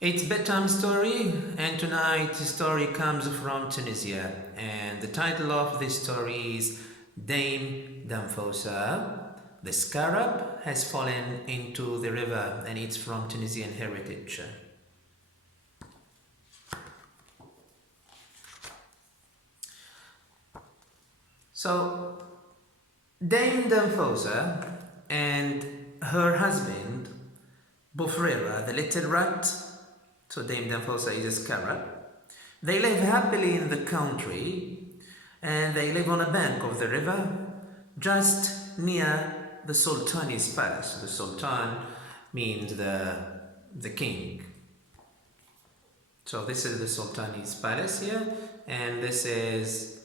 It's bedtime story, and tonight the story comes from Tunisia, and the title of this story is Dame Damfosa. The scarab has fallen into the river, and it's from Tunisian heritage. So, Dame Damfosa and her husband Bufrera, the little rat, so Dame Damfosa is a scarab. They live happily in the country, and they live on a bank of the river, just near the Sultan's palace. The Sultan means the king. So this is the Sultan's palace here, and this is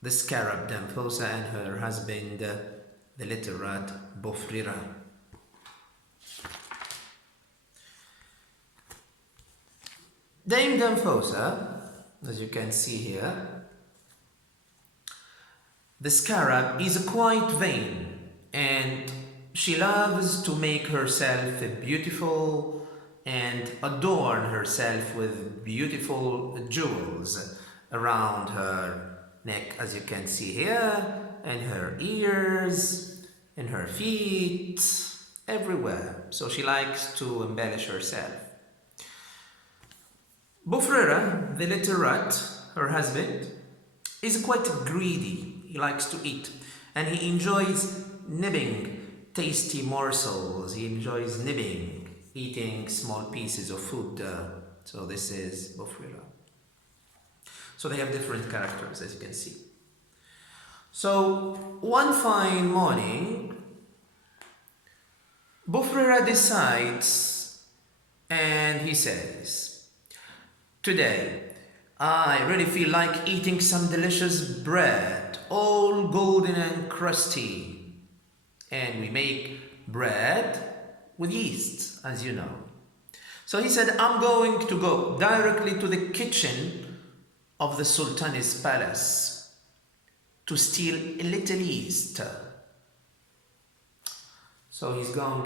the scarab Damfosa and her husband, the little rat Bufrera. Dame Damfosa, as you can see here, the scarab is quite vain, and she loves to make herself beautiful and adorn herself with beautiful jewels around her neck, as you can see here, and her ears, and her feet, everywhere. So she likes to embellish herself. Bufrera, the little rat, her husband, is quite greedy. He likes to eat, and he enjoys nibbing tasty morsels. He enjoys nibbing, eating small pieces of food. So this is Bufrera. So they have different characters, as you can see. So one fine morning, Bufrera decides, and he says, "Today, I really feel like eating some delicious bread, all golden and crusty." And we make bread with yeast, as you know. So he said, "I'm going to go directly to the kitchen of the Sultan's palace to steal a little yeast." So he's going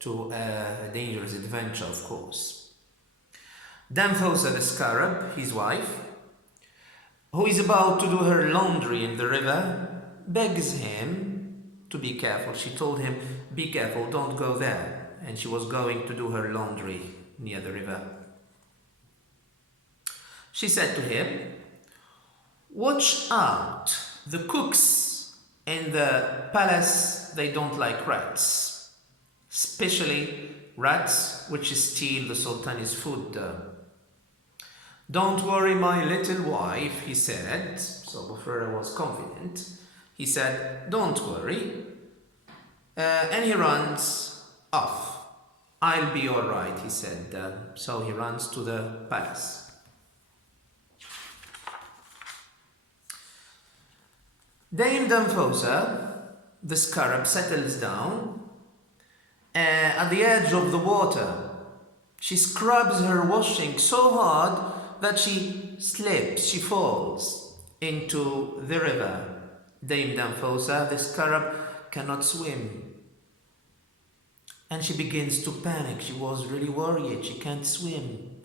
to a dangerous adventure, of course. Damfosa the scarab, his wife, who is about to do her laundry in the river, begs him to be careful. She told him, "Be careful, don't go there." And she was going to do her laundry near the river. She said to him, "Watch out, the cooks in the palace, they don't like rats, especially rats which steal the Sultan's food." "Don't worry, my little wife," he said. So Bufrera was confident. He said, "Don't worry." And he runs off. "I'll be all right," he said. So he runs to the palace. Dame Damfosa, the scarab, settles down at the edge of the water. She scrubs her washing so hard that she slips, she falls into the river. Dame Damfosa, the scarab, cannot swim. And she begins to panic. She was really worried. She can't swim.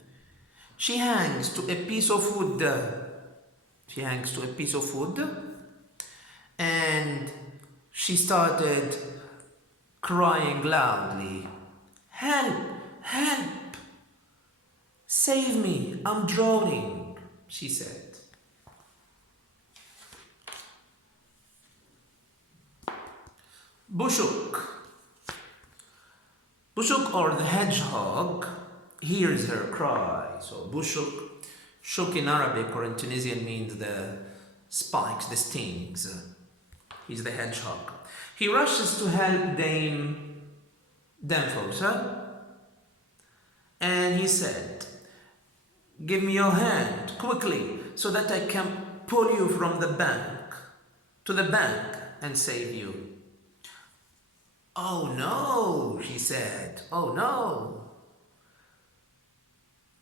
She hangs to a piece of wood. And she started crying loudly. "Help! Help! Save me! I'm drowning," she said. Bushuk, or the hedgehog, hears her cry. So Bushuk, shuk in Arabic or in Tunisian means the spikes, the stings. He's the hedgehog. He rushes to help Dame Damfosa, and he said, "Give me your hand quickly so that I can pull you from the bank to the bank and save you." "Oh no," she said. "Oh no.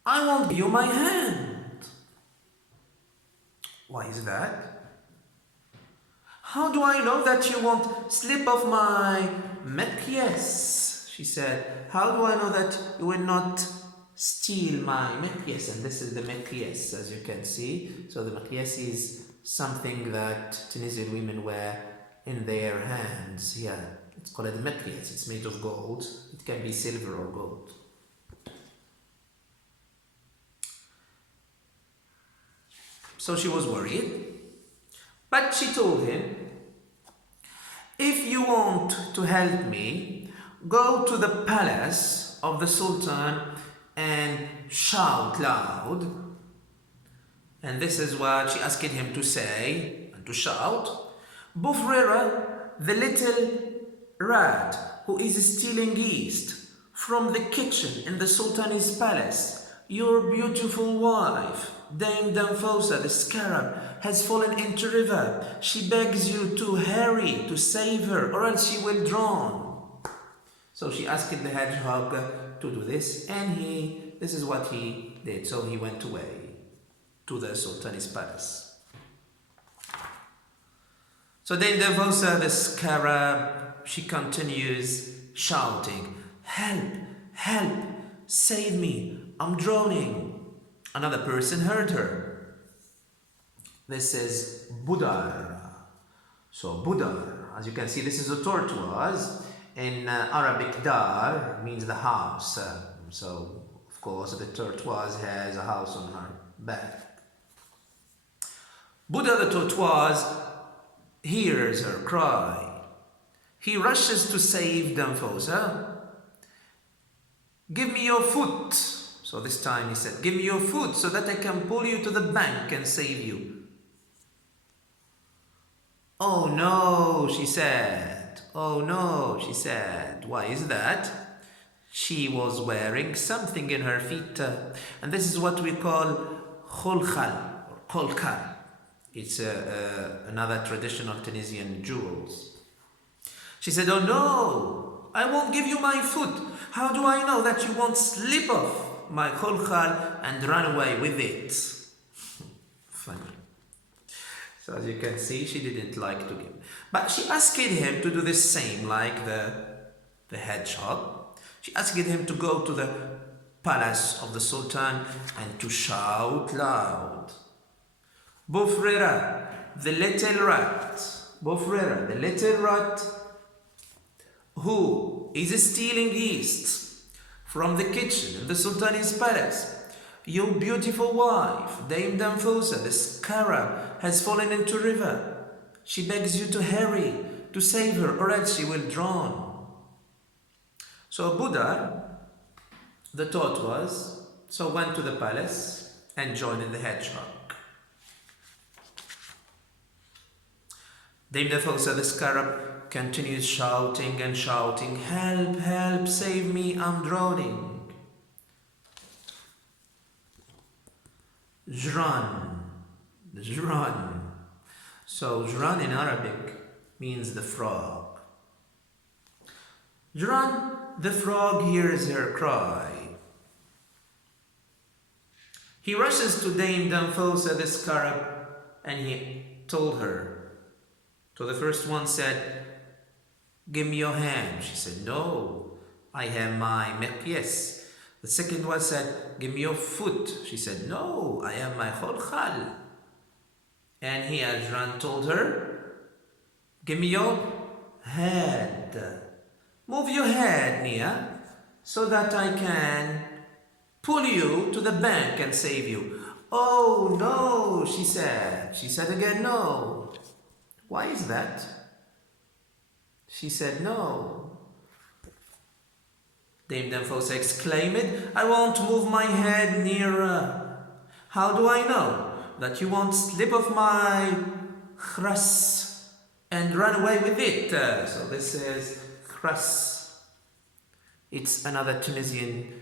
I won't give you my hand." "Why is that?" "How do I know that you won't slip off my neck?" "Yes," She said, how do I know that you will not steal my miqyas? And this is the miqyas, as you can see. So the miqyas is something that Tunisian women wear in their hands. Yeah, it's called a miqyas. It's made of gold. It can be silver or gold. So she was worried, but she told him, if you want to help me, go to the palace of the Sultan and shout loud. And this is what she asked him to say and to shout. Bufrera, the little rat who is stealing yeast from the kitchen in the Sultan's palace, your beautiful wife, Dame Danfosa, the scarab, has fallen into river. She begs you to hurry to save her, or else she will drown. So she asked the hedgehog to do this, and this is what he did. So he went away to the Sultan's palace. So Dame Danfosa, the scarab, she continues shouting, help, help, save me, I'm drowning. Another person heard her. This is Budar. So Budar, as you can see, this is a tortoise. In Arabic, dar means the house. So, of course, the tortoise has a house on her back. Budar the tortoise hears her cry. He rushes to save Danfosa. Give me your foot. So this time he said, give me your foot so that I can pull you to the bank and save you. Oh no, she said. Oh no, she said. Why is that? She was wearing something in her feet. And this is what we call khulkhal or kolkal. It's another traditional Tunisian jewels. She said, oh no, I won't give you my foot. How do I know that you won't slip off my khulkhal and run away with it? Funny. So as you can see, she didn't like to give. But she asked him to do the same like the hedgehog. She asked him to go to the palace of the Sultan and to shout loud. Bufrera, the little rat. Bufrera, the little rat who is stealing yeast from the kitchen in the Sultan's palace. Your beautiful wife, Dame Danfosa, the scarab, has fallen into river. She begs you to hurry to save her, or else she will drown. So Budar, the tortoise, went to the palace and joined the hedgehog. Dame Danfosa, the scarab, continues shouting and shouting, help, help, save me, I'm drowning. Jran, Jran. So Jran in Arabic means the frog. Jran, the frog, hears her cry. He rushes to Dame Danfosa, the scarab, and he told her. So the first one said, give me your hand. She said, no, I have my miqyas. The second one said, give me your foot. She said, no, I have my khulkhal. And he, Ajran, told her, give me your head. Move your head, Nia, so that I can pull you to the bank and save you. Oh, no, she said. She said again, no. Why is that? She said, no. Dame Danfosa exclaimed, I won't move my head nearer. How do I know that you won't slip off my khras and run away with it? So this is khras. It's another Tunisian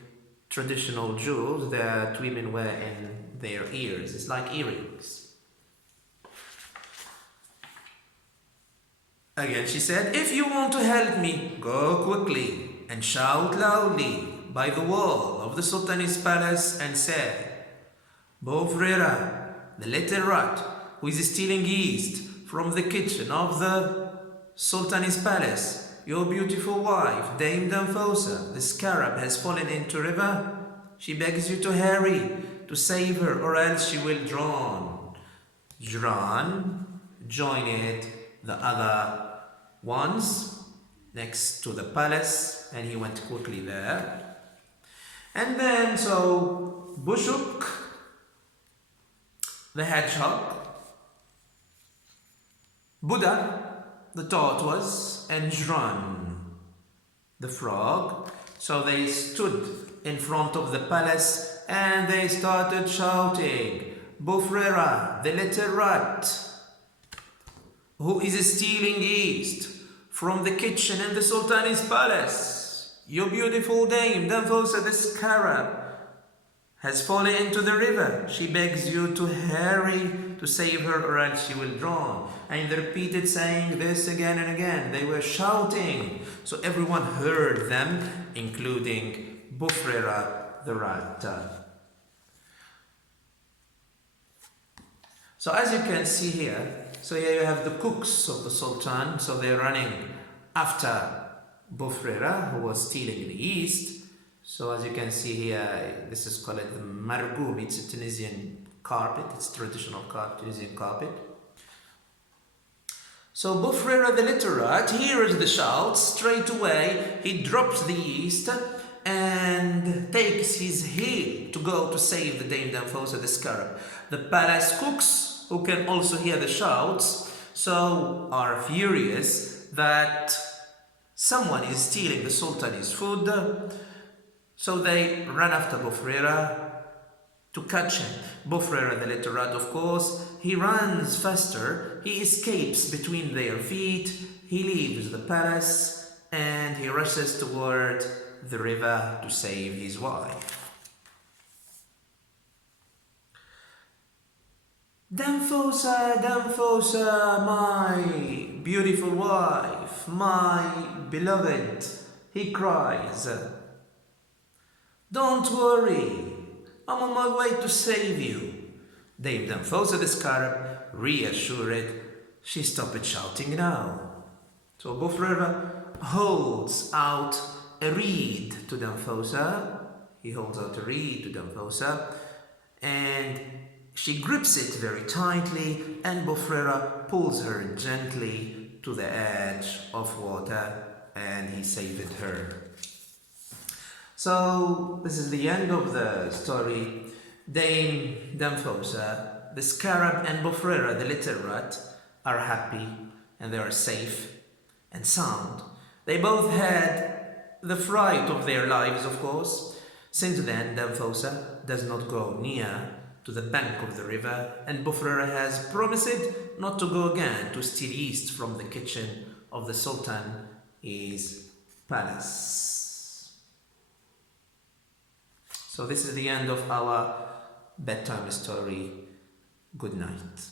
traditional jewel that women wear in their ears. It's like earrings. Again, she said, if you want to help me, go quickly and shout loudly by the wall of the Sultan's palace and say, Bufrera, the little rat who is stealing yeast from the kitchen of the Sultan's palace, your beautiful wife, Dame Danfosa, the scarab has fallen into river. She begs you to hurry to save her, or else she will drown. Drown, joined the other ones next to the palace, and he went quickly there. And then so Bushuk, the hedgehog, Buddha, the tortoise, and Jran, the frog. So they stood in front of the palace and they started shouting, Bufrera, the little rat, who is stealing yeast from the kitchen in the Sultan's palace. Your beautiful dame, Danfosa the scarab, has fallen into the river. She begs you to hurry to save her, or else she will drown. And they repeated saying this again and again. They were shouting, so everyone heard them, including Bufrera the rat. So as you can see here, so here you have the cooks of the Sultan. So they're running after Bufrera, who was stealing the yeast. So as you can see here, this is called the margoum. It's a Tunisian carpet. It's traditional Tunisian carpet. So Bufrera the little rat hears the shouts. Straight away he drops the yeast and takes his heel to go to save the Dame Danfosa the scarab. The palace cooks, who can also hear the shouts, so are furious that someone is stealing the Sultan's food. So they run after Bufrera to catch him. Bufrera the little rat, of course, he runs faster. He escapes between their feet. He leaves the palace and he rushes toward the river to save his wife. Danfosa, Danfosa, my beautiful wife, my beloved, he cries. Don't worry, I'm on my way to save you. Dame Danfosa the scarab, reassured, she stopped shouting now. So Bufrera holds out a reed to Danfosa. He holds out a reed to Danfosa, and she grips it very tightly, and Bufrera pulls her gently to the edge of water, and he saved her. So this is the end of the story. Dame Danfosa, the scarab, and Bufrera, the little rat, are happy and they are safe and sound. They both had the fright of their lives, of course. Since then, Danfosa does not go near to the bank of the river, and Bufrera has promised not to go again to steal yeast from the kitchen of the Sultan's palace. So this is the end of our bedtime story. Good night.